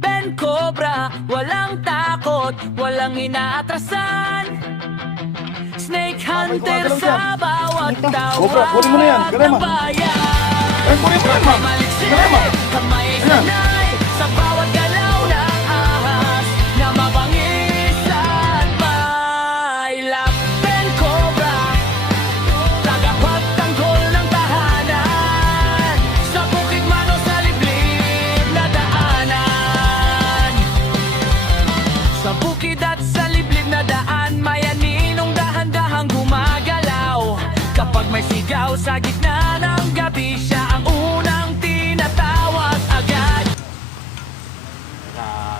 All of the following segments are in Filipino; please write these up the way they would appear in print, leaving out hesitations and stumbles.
Ben Cobra, walang takot, walang inaatrasan. Snake Hunter sa bawat Cobra, kunin mo na yan. tawag Galema. ng bayan. Kunin mo na yan, ma'am. Maliksik, Galema. kamay sanay sa bawat galaw ng ahas na mabangis at may lap. Ben Cobra, tagapagtanggol ng tahanan, sa bukid man o sa liblib na daanan. Sa bukid at sa liblib na daan, may aninong dahan-dahang gumagalaw. Kapag may sigaw sa gitna ng gabi, siya ang unang tinatawag agad.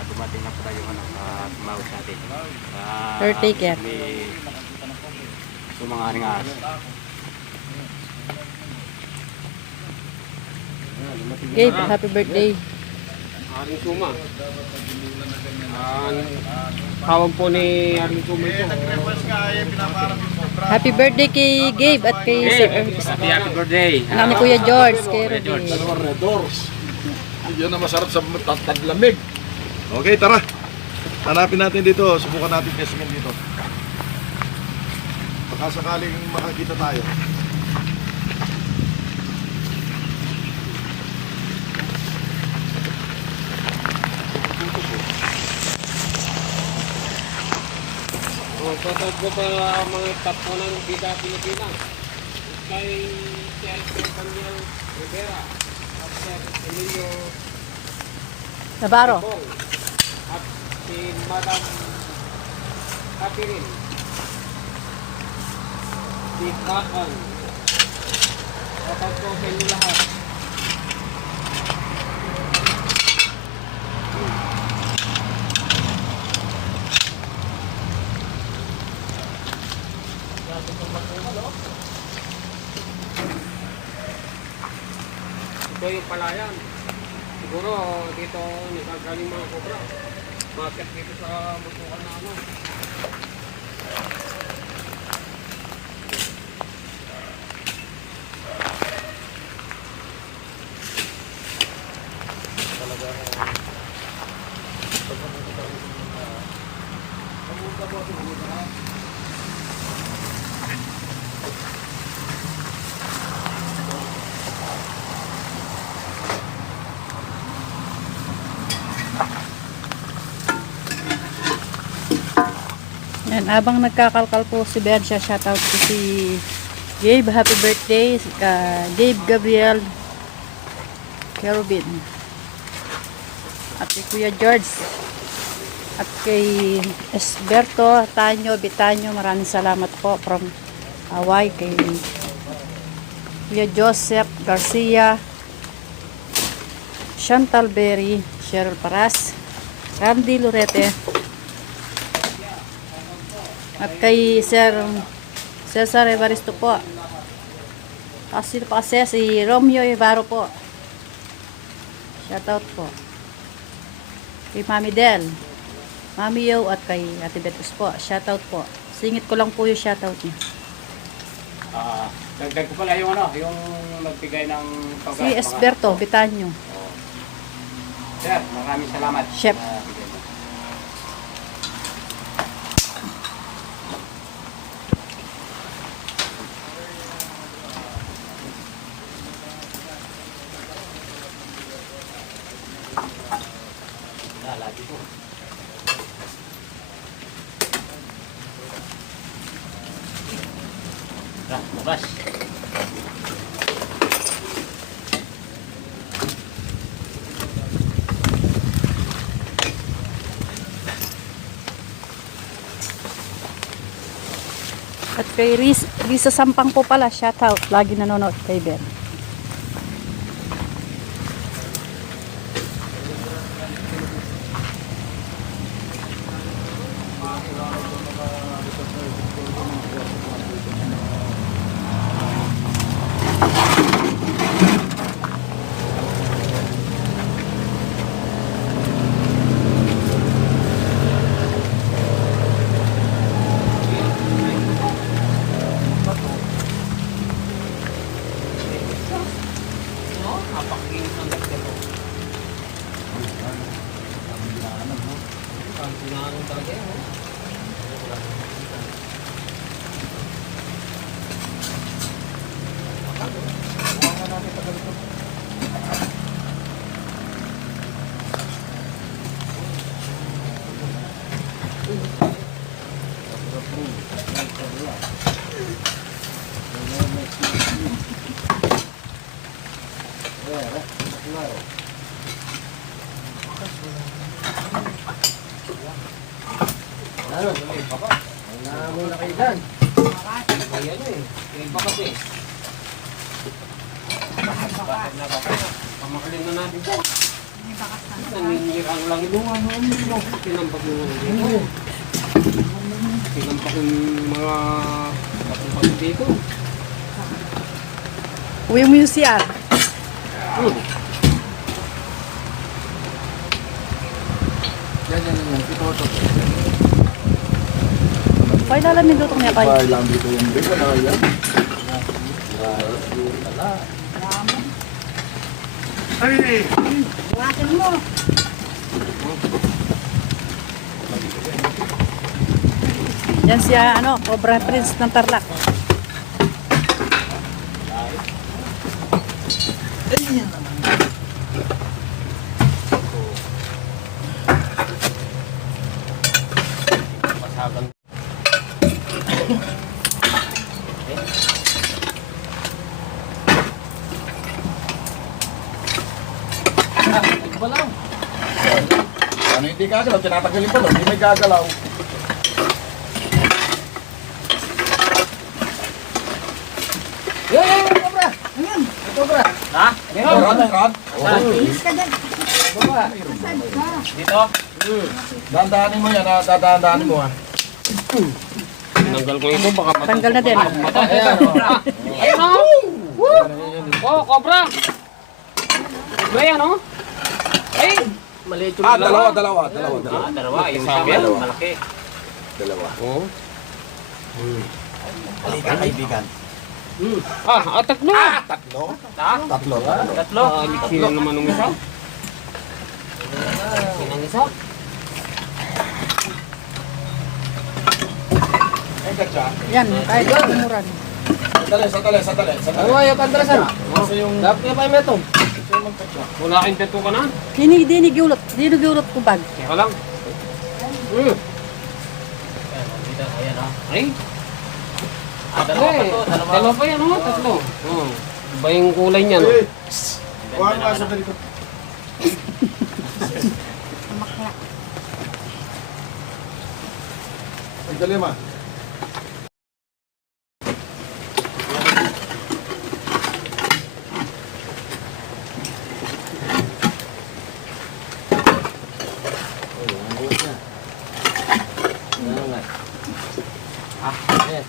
Dumating na po tayo tumawag sa atin. Caretaker. Sa mga aring ahas. Gabe, happy birthday. Aring Suma. Ang tawag po ni Aring Suma ito. Happy birthday kay Gabe at kay Sir Happy birthday. anak ni Kuya George, kay George. Ruby. Red doors. Yan ang masarap sa taglamig. Okay, tara. Hanapin natin dito. Subukan natin testingin dito. Baka sakaling makakita tayo. Shoutout ko pa mga top po ng Bida Pilipinas. Kay Sir Daniel Rivera at Sir Emilio Navarro. Bong at si Madam Catherine si Kaan. Shoutout ko sa inyo lahat. Ito yung palayan. Siguro dito nagagaling mga kobra. Market dito sa Butukan na ano. Yan, abang nagkakalkal po si Bercia, shoutout po si Gabe, happy birthday. Gabe Gabriel Kerubin. At kay Kuya George. At kay Esberto Tanyo Bitanyo, maraming salamat po from Hawaii. Kay Kuya Joseph Garcia, Chantal Berry, Cheryl Paras, Randy Lorete, at kay Sir Cesar Evaristo po. Kasi pa kasi si Romeo Evaro po. Shoutout po. Kay Mami Del, Mami Yo at kay Ate Betus po. Shoutout po. Singit ko lang po yung shoutout niya. Dagdag ko pala yung ano, yung nagbigay ng Si Esberto Bitanyo. Sir, maraming salamat. Chef. Bukas. At kay Risa Sampang po pala, shoutout. Lagi nanonood kay Ben. Sinanong talaga yan. Naamon na kayo dyan. Ayan eh. Yung bakas eh. Pamakalin na natin dyan. Naninirang lang ito. Tinampak yung dito. Tinampak yung mga patong dito. Uwi mo yung CR. Yan. Ito. Pwede alam yung dutong niya kayo. Bahay lang dito yung big. Wala yan. Ay! Buhatin mo. Yan siya, Cobra Prince ng Tarlac. Pasagan. Ito ba lang? Ano hindi gagalaw? Tinatanggalin pa, no? Hindi may gagalaw. Cobra! Ayan! Cobra! Ha? Rod? Ilis ka dyan. Baba! Saan ka? Dito? Dahan-dahanin mo yan, ha? Dahan-dahanin mo, ha? Tinanggal ko ito, baka Tanggal na din. Ayan, Ayan o! Oh, Cobra! Ba yan o? Ay! Maliit yung Dalawa. Dalawa. Yung sabi yan, malaki. Dalawa. Oo. Halika, kaibigan. Tatlo! Tatlo? Ha? Tatlo. Tatlo? Aliksi na naman ng isa. Ang isa? Ay, katsa. Yan, kahit kumuran. Sandali. Ano ayaw pandrasan? Kasi yung... Dapat nga pa yung metong. Wala kang teto ka na? Dinigulot ko bag. Teka lang. Ay! Dalawa pa to. Dalawa pa yan o, tatlo. Iba yung kulay niya no? Kuha nga sa dito. Makla. Sandali, ma.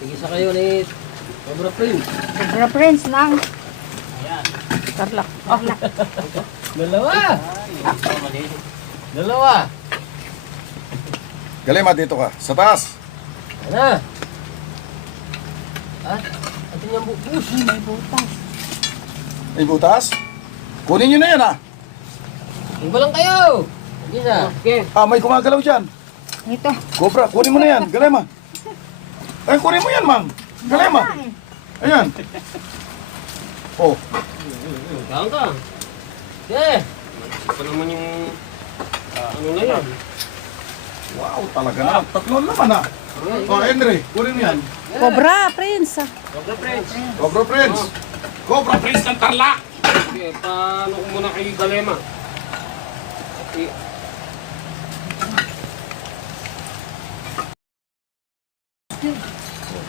Sige sa kayo ni Cobra Prince. Cobra Prince lang. Tarlac. Dalawa! Galema, dito ka. Sa taas. Ano? Atin yung bus. May butas. May butas? Kunin nyo na yan, ha? Iba lang kayo! Sige na. Okay. May gumagalaw dyan. Ito. Cobra, kunin mo na yan. Galema. Ay, kunin mo yan, ma'am. Galema. Ayan. Oh. Saan ka? Okay. Ito naman yung... ano na yan? Wow, talaga na. Tatlo naman, ha? Oh, Henry, kunin mo yan. Cobra Prince. Cobra Prince. Cobra Prince. Cobra Prince ng Tarlac. Okay, paano ko muna kay Galema?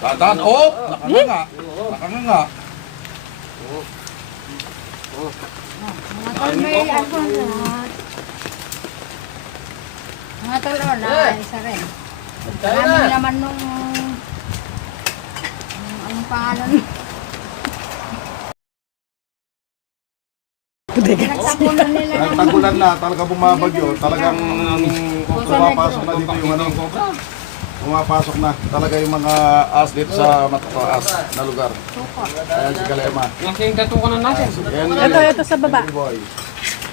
Tatan, oh! Nakanganga. Nakanganga. Mga tol may ano lahat. Mga tol na isa rin. Marami naman nung anong pangalan? Nagtapunan nila Ang ng tagulan na, talaga bumabagyo. Talagang pumapasok na dito yung ano. Pumapasok na talaga yung mga as dito sa matataas na lugar. Ayan si Galema. Nasa yung tatukan natin. Henry. Ito sa baba. Henry boy.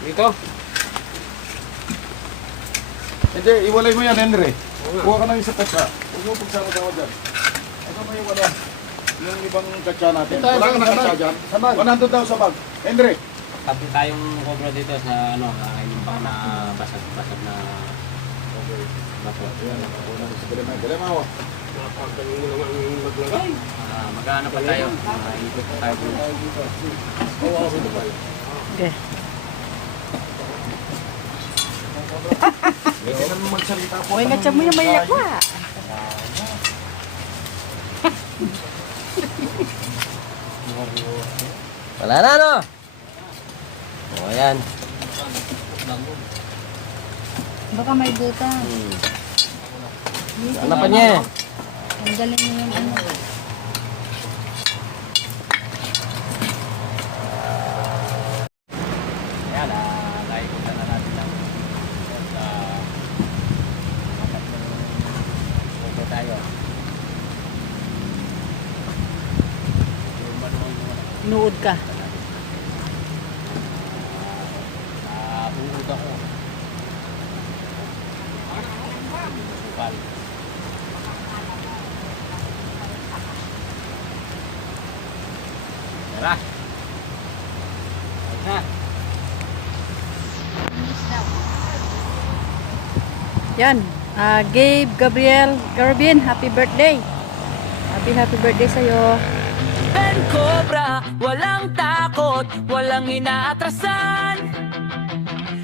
Dito. Hindi, iwalay mo yan, Henry. Kuha ka ng isang katsa. Huwag mo pagsama-sama dyan. Ano mo yung ano? Yung ibang katsa natin. Wala ka ng katsa dyan. 100 daw sa bag. Henry. Tabi tayong cobra dito sa ano, yung baka na basag-basag na cobra. Bato. Dali mo ako. Napagaling mo naman maglagay. Magkano pa tayo? Ikot pa tayo. Okay. Hindi na mo magsalita po. Uy, nga mo yung mayak wa. Wala na, no? O, ayan. Baka may butang. Ano pa niya? Ang galing mo yung ano. Ayan, nakikita na natin ang cobra tayo. Yung manual mo na. Nuod ka. Bungod ako. Supal. Tara. Tara. Yan. Gabe, Gabriel, Garbin, happy birthday. Happy birthday sa'yo. Ben Cobra, walang takot, walang inaatrasan.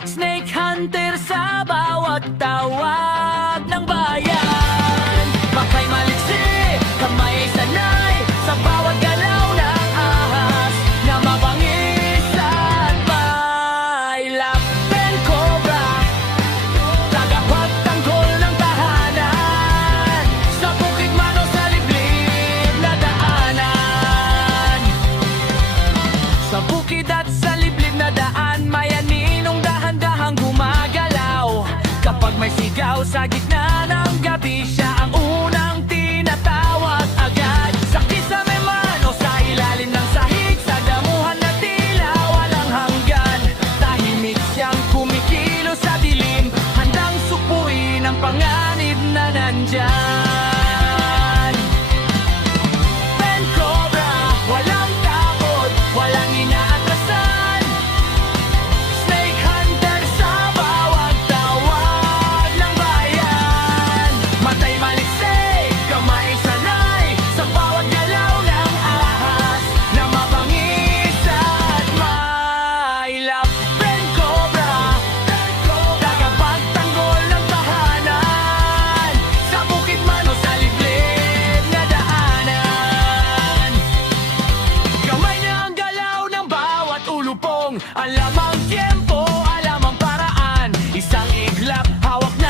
Snake Hunter sa bawat tawag ng bayan. Makay maliksi, kamay ay sanay sa bawat galaw ng ahas na mabangis at mailap. Ben Cobra, tagapagtanggol ng tahanan sa bukid man o sa liblib na daanan. Sa bukid at sa liblib na daan, may aninong dahan-dahang gumagalaw. Kapag may sigaw sa gitna ng gabi, siya ang unang tinatawag agad. Sa kisame man o sa ilalim ng sahig, sa damuhan na tila walang hanggan. Tahimik siyang kumikilos sa dilim, handang supuin ang panganib na nandyan. Ben Cobra, walang takot, walang inaatrasan. Snake Hunter sa bawat tawag ng bayan. Matay maliksik, kamay sanay sa bawat galaw ng ahas na mabangis at mailap. Ben Cobra, tagapagtanggol ng tahanan sa bukid man o sa liblib na daanan. Kamay na ang galaw ng bawat ulupong, alam ang tiempo, alam ang paraan. Isang iglap